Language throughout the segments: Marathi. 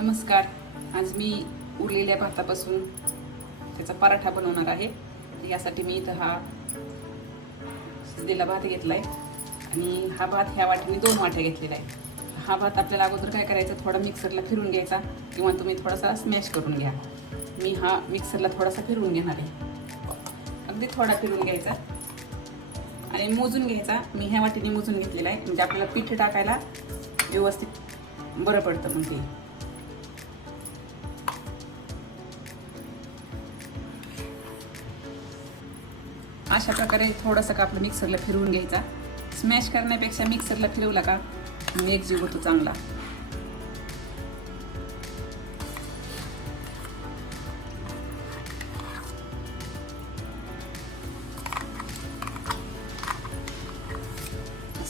नमस्कार. आज मी उरलेल्या भातापासून त्याचा पराठा बनवणार आहे. यासाठी मी इथं हा शिजलेला भात घेतला आहे आणि हा भात ह्या वाट्याने दोन वाट्या घेतलेला आहे. हा भात आपल्याला अगोदर काय करायचं? थोडा मिक्सरला फिरून घ्यायचा किंवा तुम्ही थोडासा स्मॅश करून घ्या. मी हा मिक्सरला थोडासा फिरून घेणार आहे. अगदी थोडा फिरून घ्यायचा. आणि मोजून घ्यायचा. मी ह्या वाटीने मोजून घेतलेला आहे. म्हणजे आपल्याला पीठ टाकायला व्यवस्थित बरं पडतं म्हणजे अशा प्रकारे थोडंसं का आपलं मिक्सरला फिरवून घ्यायचा. स्मॅश करण्यापेक्षा मिक्सरला फिरवला का? मग एक जीव होतो चांगला.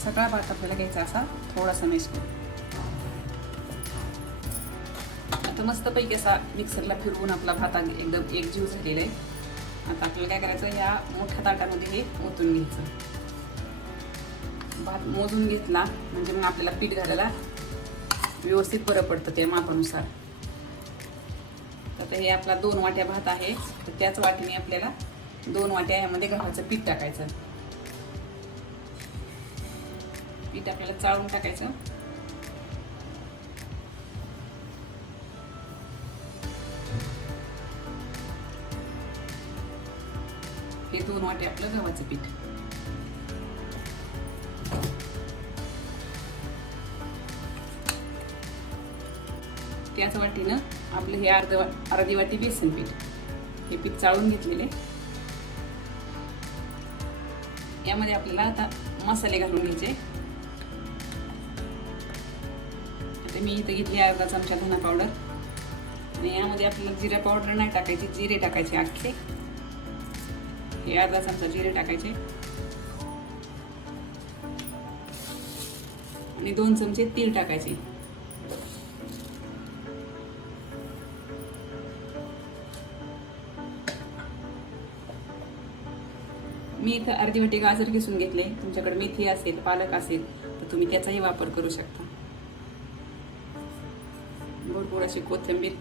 सगळा भात आपल्याला घ्यायचा असा थोडासा मॅश करून. आता मस्तपैकी असा मिक्सरला फिरवून आपला भात एकदम एकजीव झालेला आहे. आता आपल्याला काय करायचं या मोठ्या ताटामध्ये हे ओतून घ्यायचं. भात मोजून घेतला म्हणजे मग आपल्याला पीठ घालायला व्यवस्थित बरं पडतं ते मापानुसार. तर हे आपला दोन वाट्या भात आहे तर त्याच वाटीने आपल्याला दोन वाट्या यामध्ये गव्हाचं पीठ टाकायचं. पीठ आपल्याला चाळून टाकायचं. हे दोन वाटे आपलं गव्हाचं पीठ. त्याच वाटीनं आपलं हे अर्ध अर्धी वाटी बेसन पीठ. हे पीठ चाळून घेतलेले. यामध्ये आपल्याला आता मसाले घालून घ्यायचे. आता मी इथं घेतली अर्धा चमचा धना पावडर. आणि यामध्ये आपल्याला जिरा पावडर नाही टाकायची जिरे टाकायचे अख्खे. हे अर्धा चमचा जिरे टाकायचे. आणि दोन चमचे तीळ टाकायचे. मी इथं अर्धी वाटी गाजर किसून घेतले. तुमच्याकडे मेथी असेल पालक असेल तर तुम्ही त्याचाही वापर करू शकता. भरपूर अशी कोथिंबीर.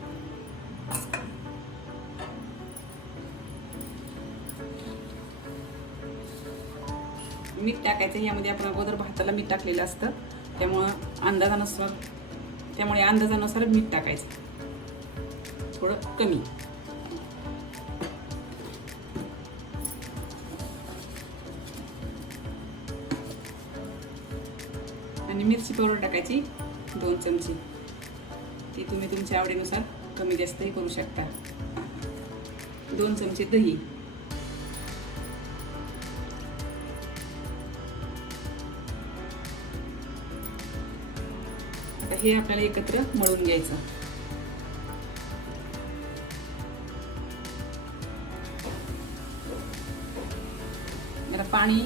मीठ टाकायचं यामध्ये आपण अगोदर भाताला मीठ टाकलेलं असतं. त्यामुळं अंदाजानुसार त्यामुळे अंदाजानुसार मीठ टाकायचं. थोडं कमी. आणि मिरची पावडर टाकायची. दोन चमचे. ती तुम्ही तुमच्या आवडीनुसार कमी जास्तही करू शकता. दोन चमचे दही. आता हे आपल्याला एकत्र मळून घ्यायचं. जरा पाणी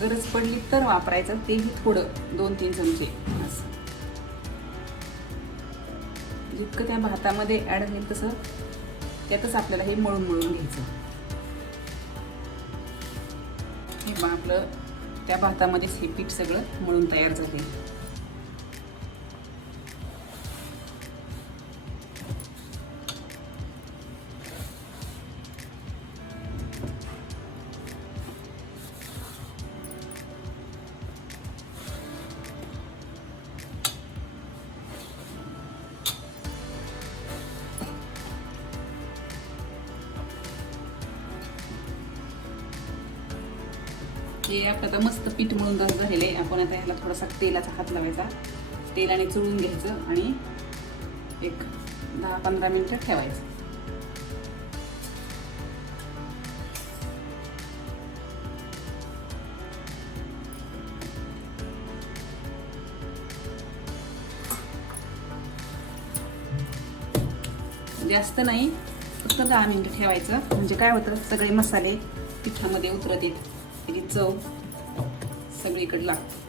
गरज पडली तर वापरायचं तेही थोडं दोन तीन चमचे जितकं त्या भातामध्ये ॲड होईल तसं त्यातच आपल्याला हे मळून मळून घ्यायचं. हे आपलं त्या भातामध्येच हे पीठ सगळं मळून तयार झाले हे आपलं आता मस्त पीठ मळून झालेलं आहे. आपण आता ह्याला थोडासा तेलाचा हात लावायचा. तेलाने चुळून घ्यायचं आणि एक दहा पंधरा मिनटं ठेवायचं. जास्त नाही फक्त दहा मिनटं ठेवायचं. म्हणजे काय होतं? सगळे मसाले पिठामध्ये उतरत येत त्याची चव? सगळीकडे लागते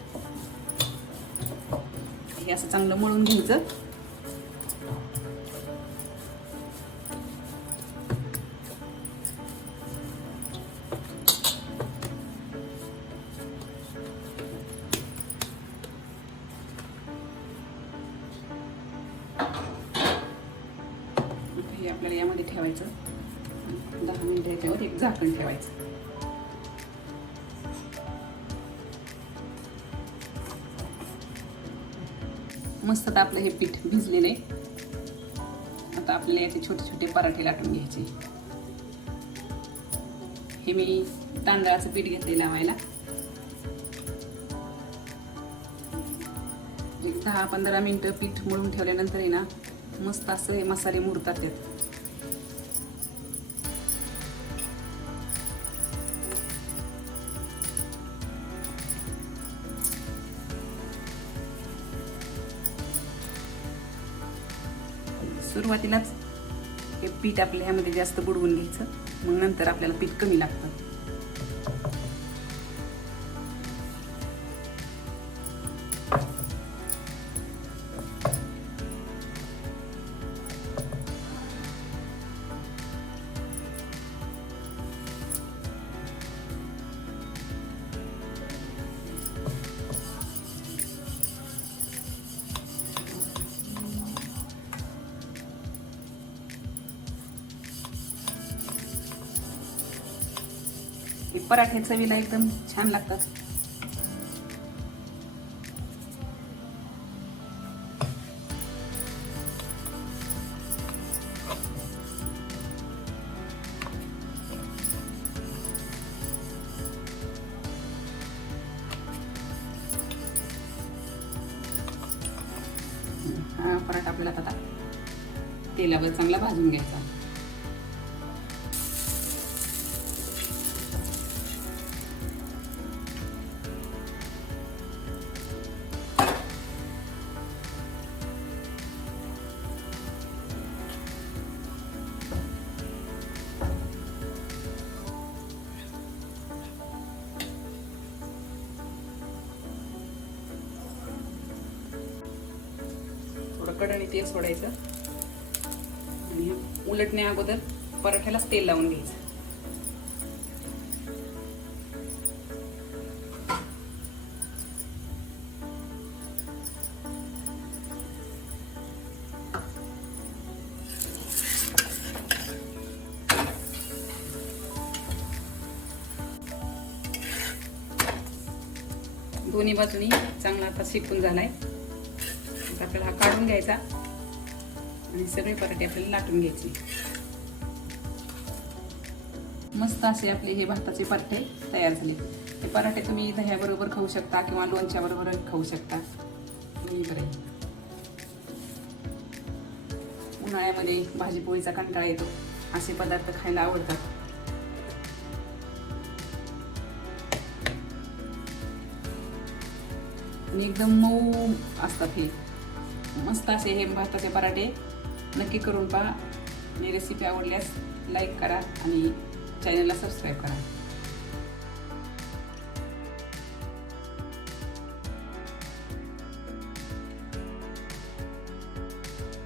हे असं चांगलं मळून घ्यायचं. हे आपल्याला यामध्ये ठेवायचं. दहा मिनिटं याच्यावर एक झाकण ठेवायचं. मस्त आता आपलं हे पीठ भिजलेलं आहे. आता आपल्याला याचे छोटे छोटे पराठे लाटून घ्यायचे. हे मी तांदळाचं पीठ घेतले लावायला. एक दहा पंधरा मिनटं पीठ मळून ठेवल्यानंतर आहे ना मस्त असं हे मसाले मुरतात त्यात. सुरुवातीलाच हे पीठ आपल्या ह्यामध्ये जास्त बुडवून घ्यायचं. मग नंतर आपल्याला पीठ कमी लागतं. पराठे चवीला एकदम छान लागतात. हा पराठा आपल्याला आता तेलावर चांगला भाजून घ्यायचा. तेलकट आणि तेल सोडायचं. आणि उलटण्या अगोदर पराठ्यालाच तेल लावून घ्यायचं. दोन्ही बाजूनी चांगला आता शिकून झालाय. आता आपल्याला हा काढून घ्यायचा. आणि सगळे पराठे आपल्याला लाटून घ्यायचे. मस्त असे आपले हे भाताचे पराठे तयार झाले. हे पराठे तुम्ही दह्याबरोबर खाऊ शकता किंवा लोणच्याबरोबर खाऊ शकता. बरं उन्हाळ्यामध्ये भाजीपोळीचा कंटाळा येतो. असे पदार्थ खायला आवडतात. आणि एकदम मऊ असतात हे. मस्त असे हे भाताचे पराठे. नक्की करून पहा. आणि रेसिपी आवडल्यास लाईक करा आणि चॅनलला सबस्क्राईब करा.